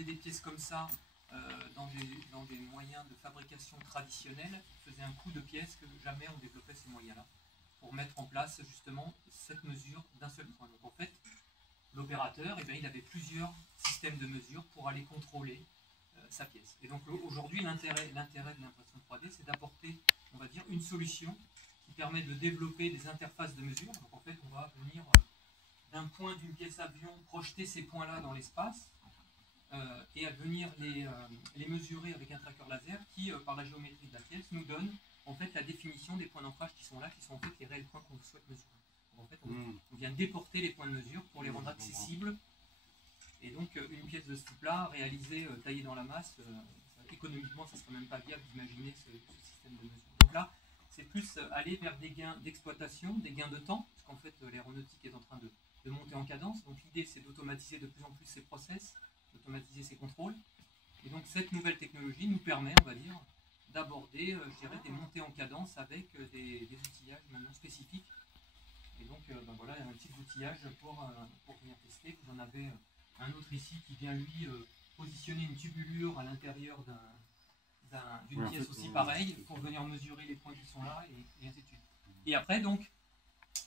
réaliser des pièces comme ça dans des moyens de fabrication traditionnels faisait un coût de pièces que jamais on développait ces moyens-là pour mettre en place justement cette mesure d'un seul point. Donc en fait, l'opérateur, eh bien, il avait plusieurs systèmes de mesure pour aller contrôler sa pièce. Et donc aujourd'hui, l'intérêt de l'impression 3D, c'est d'apporter, on va dire, une solution qui permet de développer des interfaces de mesure. Donc en fait, on va venir d'un point d'une pièce avion, projeter ces points-là dans l'espace et à venir les mesurer avec un tracker laser qui, par la géométrie de la pièce, nous donne en fait la définition des points d'ancrage qui sont là, qui sont en fait les réels points qu'on souhaite mesurer. Donc, en fait, on vient déporter les points de mesure pour les rendre accessibles. Et donc une pièce de ce type-là, réalisée, taillée dans la masse, économiquement, ça ne serait même pas viable d'imaginer ce système de mesure. Donc là, c'est plus aller vers des gains d'exploitation, des gains de temps, parce qu'en fait l'aéronautique est en train de monter en cadence. Donc l'idée, c'est d'automatiser de plus en plus ces process, d'automatiser ces contrôles. Et donc cette nouvelle technologie nous permet, on va dire, d'aborder, je dirais, des montées en cadence avec des outillages maintenant spécifiques. Et donc ben voilà, un petit outillage pour venir tester. Vous en avez un autre ici qui vient lui positionner une tubulure à l'intérieur d'une pièce aussi pareille pour venir mesurer les points qui sont là et ainsi de suite. Et après donc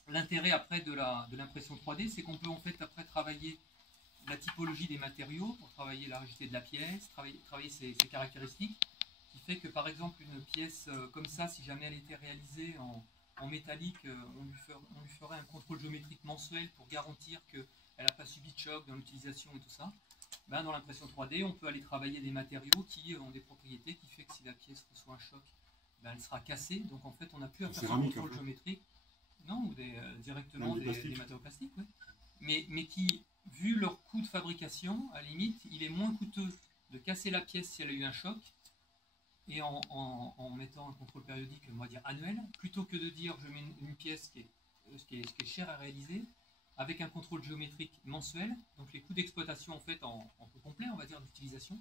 l'intérêt après de l'impression 3D, c'est qu'on peut en fait après travailler la typologie des matériaux pour travailler la rigidité de la pièce, travailler ses caractéristiques, qui fait que par exemple une pièce comme ça, si jamais elle était réalisée en métallique, on lui ferait un contrôle géométrique mensuel pour garantir qu'elle n'a pas subi de choc dans l'utilisation et tout ça. Ben, dans l'impression 3D, on peut aller travailler des matériaux qui ont des propriétés qui fait que si la pièce reçoit un choc, ben, elle sera cassée. Donc en fait, on n'a plus à faire un contrôle géométrique. Non, ou directement des matériaux plastiques. Oui. Mais qui, vu leur coût de fabrication, à la limite, il est moins coûteux de casser la pièce si elle a eu un choc, et en mettant un contrôle périodique, on va dire annuel, plutôt que de dire je mets une pièce qui est chère à réaliser, avec un contrôle géométrique mensuel, donc les coûts d'exploitation en fait en peu complet, on va dire, d'utilisation,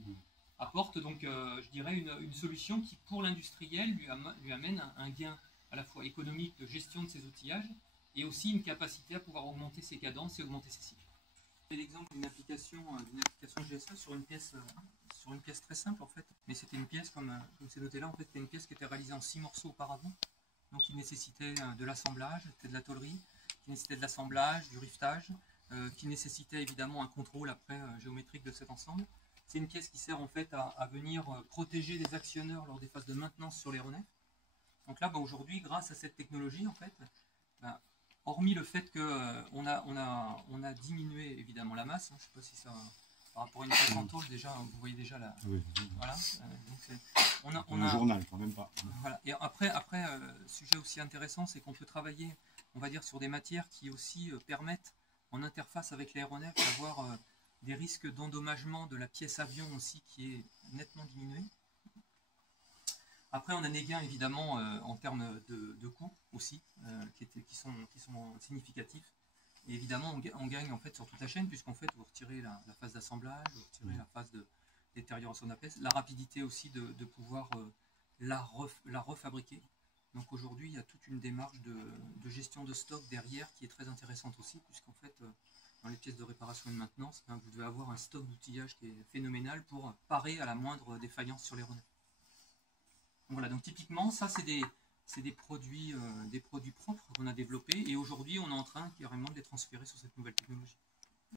apporte donc, je dirais, une solution qui pour l'industriel lui amène un gain à la fois économique de gestion de ses outillages, et aussi une capacité à pouvoir augmenter ses cadences et augmenter ses cycles. C'est l'exemple d'une application GSE sur une pièce très simple en fait, mais c'était une pièce comme c'est noté là, en fait c'était une pièce qui était réalisée en 6 morceaux auparavant, donc il nécessitait de l'assemblage, c'était de la tôlerie, qui nécessitait de l'assemblage, du rivetage, qui nécessitait évidemment un contrôle après géométrique de cet ensemble. C'est une pièce qui sert en fait à venir protéger les actionneurs lors des phases de maintenance sur l'aéronef. Donc là, aujourd'hui, grâce à cette technologie, en fait, hormis le fait qu'on a diminué évidemment la masse, je ne sais pas si ça, par rapport à une pièce en tôle, déjà, vous voyez déjà la. Oui. Voilà. Donc on a un journal quand même pas. Voilà. Et après sujet aussi intéressant, c'est qu'on peut travailler, on va dire, sur des matières qui aussi permettent, en interface avec l'aéronef, d'avoir des risques d'endommagement de la pièce avion aussi qui est nettement diminué. Après, on a des gains évidemment en termes de coûts aussi, qui sont significatifs. Et évidemment, on gagne en fait sur toute la chaîne, puisqu'en fait, vous retirez la phase d'assemblage, vous retirez la phase de détérioration de la pièce, la rapidité aussi de pouvoir la refabriquer. Donc aujourd'hui, il y a toute une démarche de gestion de stock derrière qui est très intéressante aussi, puisqu'en fait, dans les pièces de réparation et de maintenance, vous devez avoir un stock d'outillage qui est phénoménal pour parer à la moindre défaillance sur l'aéronef. Voilà, donc typiquement, ça c'est des produits propres qu'on a développés, et aujourd'hui on est en train carrément de les transférer sur cette nouvelle technologie.